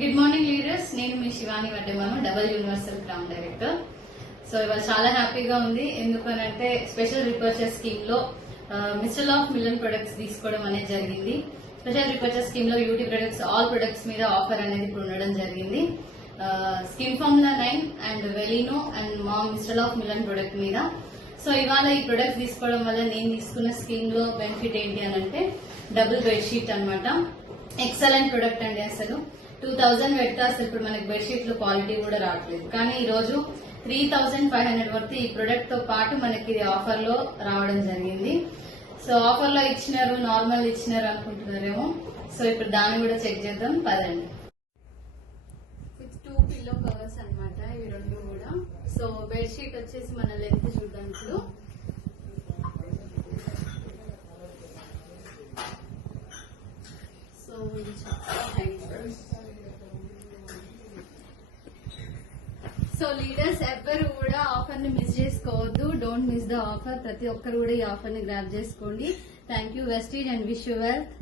Good morning leaders, నేను మీ శివాని వడ్డెమను, double universal crown director. So ఇవాళ చాలా హ్యాపీగా ఉంది. ఎందుకనంటే స్పెషల్ రిపర్చేస్ స్కీమ్ లో మిస్టర్ ఆఫ్ మిలియన్ ప్రొడక్ట్స్ తీసుకోవడం అనేది జరిగింది. స్పెషల్ రిపర్చేస్ స్కీమ్ లో యూటీ ప్రొడక్ట్స్, ఆల్ ప్రొడక్ట్స్ మీద ఆఫర్ అనేది ఇప్పుడు ఉండడం జరిగింది. స్కిన్ ఫార్ములా 9 అండ్ వెలినో అండ్ మా మిస్టర్ ఆఫ్ మిలియన్ ప్రొడక్ట్ మీద. సో ఇవాళ ఈ ప్రొడక్ట్ తీసుకోవడం వల్ల నేను తీసుకున్న స్కీమ్ లో బెనిఫిట్ ఏంటి అని అంటే డబుల్ బెడ్షీట్ అనమాట. ఎక్సలెంట్ ప్రొడక్ట్ అండి. అసలు 2000 పెడితే అసలు ఇప్పుడు మనకి బెడ్షీట్ లో క్వాలిటీ కూడా రావట్లేదు. కానీ ఈ రోజు 3500 వర్త్ ఈ ప్రొడక్ట్ తో పాటు మనకి ఆఫర్ లో రావడం జరిగింది. సో ఆఫర్ లో ఇచ్చినారు, నార్మల్ ఇచ్చినారు అనుకుంటున్నారేమో. సో ఇప్పుడు దాన్ని కూడా చెక్ చేద్దాం పదండి. 2 పిల్లో కవర్స్ అనమాట ఇవి రెండు కూడా. సో బెడ్షీట్ వచ్చేసి మన లెంత్ చూద్దాం ఇప్పుడు. సో సో లీడర్స్ ఎవ్వరు కూడా ఆఫర్ ని మిస్ చేసుకోవద్దు. Don't miss the offer. ప్రతి ఒక్కరు కూడా ఈ ఆఫర్ ని గ్రాబ్ చేసుకోండి. Thank you Vestige and wish you wealth.